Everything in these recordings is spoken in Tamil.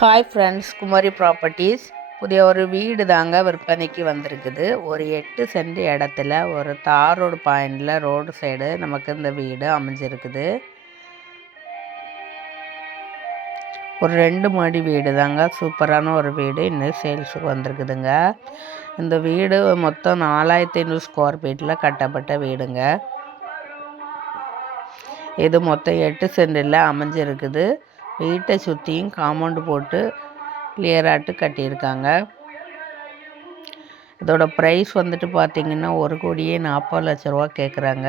ஹாய் ஃப்ரெண்ட்ஸ் குமரி ப்ராப்பர்ட்டிஸ் புதிய ஒரு வீடு தாங்க விற்பனைக்கு வந்திருக்குது. ஒரு எட்டு சென்ட் இடத்துல ஒரு தார் ரோடு பாயிண்டில் ரோடு சைடு நமக்கு இந்த வீடு அமைஞ்சிருக்குது. ஒரு ரெண்டு மாடி வீடு தாங்க. சூப்பரான ஒரு வீடு. இன்னும் சேல்ஸுக்கு வந்திருக்குதுங்க. இந்த வீடு மொத்தம் நாலாயிரத்தி ஐநூறு ஸ்கொயர் ஃபீட்டில் கட்டப்பட்ட வீடுங்க. இது மொத்தம் எட்டு சென்டில் அமைஞ்சிருக்குது. வீட்டை சுற்றியும் காம்பவுண்டு போட்டு கிளியராட்டு கட்டியிருக்காங்க. இதோட ப்ரைஸ் வந்துட்டு பார்த்திங்கன்னா ஒரு கோடியே நாற்பது லட்ச ரூபா கேட்குறாங்க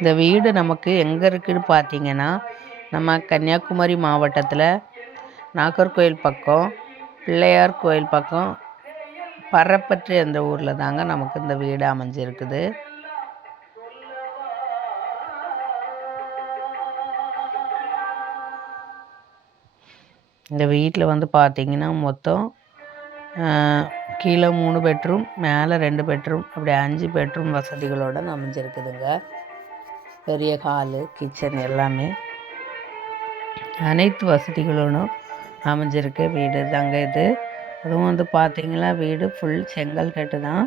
இந்த வீடு நமக்கு எங்கே இருக்குதுன்னு பார்த்தீங்கன்னா நம்ம கன்னியாகுமரி மாவட்டத்தில் நாகர்கோயில் பக்கம் பிள்ளையார் கோயில் பக்கம் பரப்பற்று என்ற ஊரில் தாங்க நமக்கு இந்த வீடு அமைஞ்சிருக்குது. இந்த வீட்டில் வந்து பார்த்திங்கன்னா மொத்தம் கீழே மூணு பெட்ரூம் மேலே ரெண்டு பெட்ரூம் அப்படி அஞ்சு பெட்ரூம் வசதிகளோடு அமைஞ்சிருக்குதுங்க. பெரிய ஹாலு கிச்சன் எல்லாமே. அனைத்து வசதிகளோடும் அமைஞ்சிருக்கு. வீடு தாங்க இது. அதுவும் வந்து பார்த்திங்கன்னா வீடு ஃபுல் செங்கல் கட்டு தான்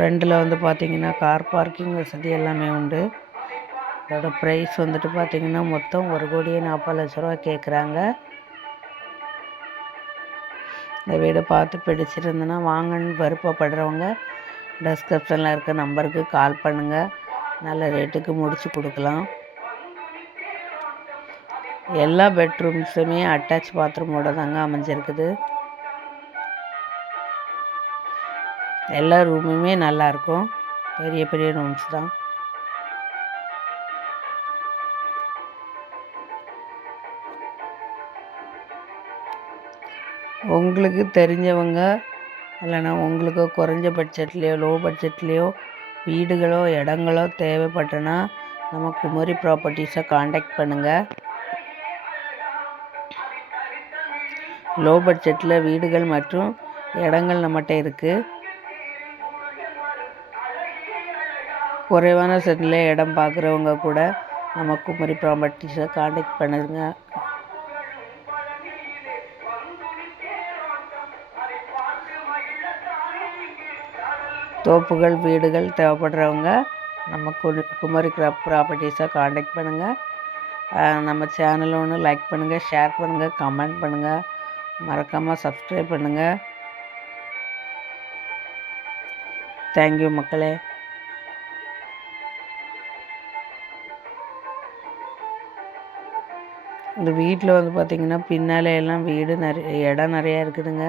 ஃப்ரெண்டில் வந்து பார்த்திங்கன்னா கார் பார்க்கிங் வசதி எல்லாமே உண்டு. அதோட ப்ரைஸ் வந்துட்டு பார்த்திங்கன்னா மொத்தம் ஒரு கோடியே நாற்பது லட்ச ரூபா கேட்குறாங்க. இந்த வீடு பார்த்து பிடிச்சிருந்துன்னா வாங்கன்னு விருப்பப்படுறவங்க டெஸ்கிரிப்ஷனில் இருக்க நம்பருக்கு கால் பண்ணுங்கள் நல்ல ரேட்டுக்கு முடித்து கொடுக்கலாம். எல்லா பெட்ரூம்ஸுமே அட்டாச் பாத்ரூமோட தாங்க அமைஞ்சிருக்குது. எல்லா ரூமுமே நல்லாயிருக்கும் பெரிய பெரிய ரூம்ஸ் தான். உங்களுக்கு தெரிஞ்சவங்க இல்லைன்னா உங்களுக்கு குறைஞ்ச பட்ஜெட்லேயோ லோ பட்ஜெட்லேயோ வீடுகளோ இடங்களோ தேவைப்பட்டனா நம்ம குமரி ப்ராப்பர்ட்டிஸை காண்டாக்ட் பண்ணுங்கள் லோ பட்ஜெட்டில் வீடுகள் மற்றும் இடங்கள் நம்மகிட்ட இருக்குது குறைவான செட்டில் இடம் பார்க்குறவங்க கூட நம்ம குமரி ப்ராப்பர்ட்டிஸை காண்டாக்ட் பண்ணுங்க. தோப்புகள் வீடுகள் தேவைப்படுறவங்க நம்ம குமரி குமரி ப்ராப்பர்ட்டிஸை காண்டாக்ட் பண்ணுங்கள் நம்ம சேனலை ஒன்று லைக் பண்ணுங்கள் ஷேர் பண்ணுங்கள் கமெண்ட் பண்ணுங்கள் மறக்காமல் சப்ஸ்கிரைப் பண்ணுங்கள் தேங்க்யூ மக்களே. இந்த வீட்டில் வந்து பார்த்திங்கன்னா பின்னால் எல்லாம் வீடு நிறைய இடம் நிறையா இருக்குதுங்க.